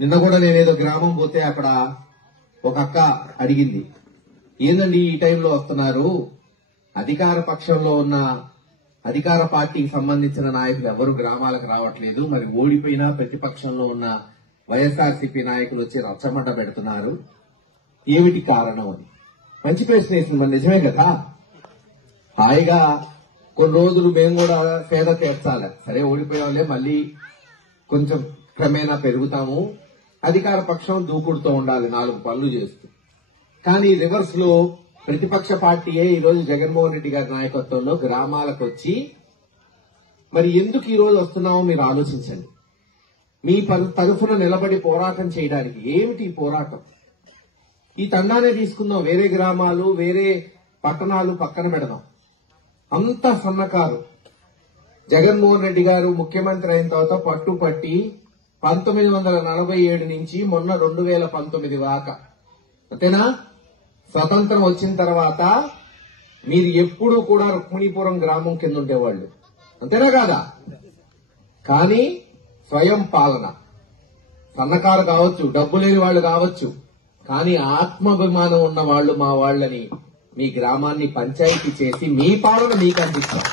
నిన్న కూడా నేనేదో గ్రామం పోతే అక్కడ ఒక అక్క అడిగింది, ఏందండి ఈ టైంలో వస్తున్నారు, అధికార పక్షంలో ఉన్న అధికార పార్టీకి సంబంధించిన నాయకులు ఎవరు గ్రామాలకు రావట్లేదు, మరి ఓడిపోయినా ప్రతిపక్షంలో ఉన్న వైఎస్ఆర్సీపీ నాయకులు వచ్చి రచ్చమడ్డ పెడుతున్నారు, ఏమిటి కారణం అని. మంచి ప్రశ్న వేసింది, మరి నిజమే కదా. హాయిగా కొన్ని రోజులు మేము కూడా సేద తీర్చాలి, సరే ఓడిపోయావులే మళ్ళీ కొంచెం క్రమేణా పెరుగుతాము, అధికార పక్షం దూకుడుతో ఉండాలి 4 పనులు చేస్తూ. కానీ రివర్స్ లో ప్రతిపక్ష పార్టీయే ఈరోజు జగన్మోహన్ రెడ్డి గారి నాయకత్వంలో గ్రామాలకు వచ్చి, మరి ఎందుకు ఈ రోజు వస్తున్నామో మీరు ఆలోచించండి. మీ తరఫున నిలబడి పోరాటం చేయడానికి ఏమిటి ఈ పోరాటం? ఈ తండానే తీసుకుందాం, వేరే గ్రామాలు వేరే పట్టణాలు పక్కన పెడదాం. అంత సన్నకారు. జగన్మోహన్ రెడ్డి గారు ముఖ్యమంత్రి అయిన తర్వాత పట్టుపట్టి 1947 నుంచి మొన్న 2019 దాకా, అంతేనా, స్వతంత్రం వచ్చిన తర్వాత మీరు ఎప్పుడూ కూడా రుక్మిణీపురం గ్రామం కింద ఉండేవాళ్ళు, అంతేనా కాదా? కానీ స్వయం పాలన, సన్నకారు కావచ్చు, డబ్బు లేని వాళ్ళు కావచ్చు, కానీ ఆత్మాభిమానం ఉన్న వాళ్ళు మా వాళ్ళని మీ గ్రామాన్ని పంచాయతీ చేసి మీ పాలన మీకు అందిస్తాం.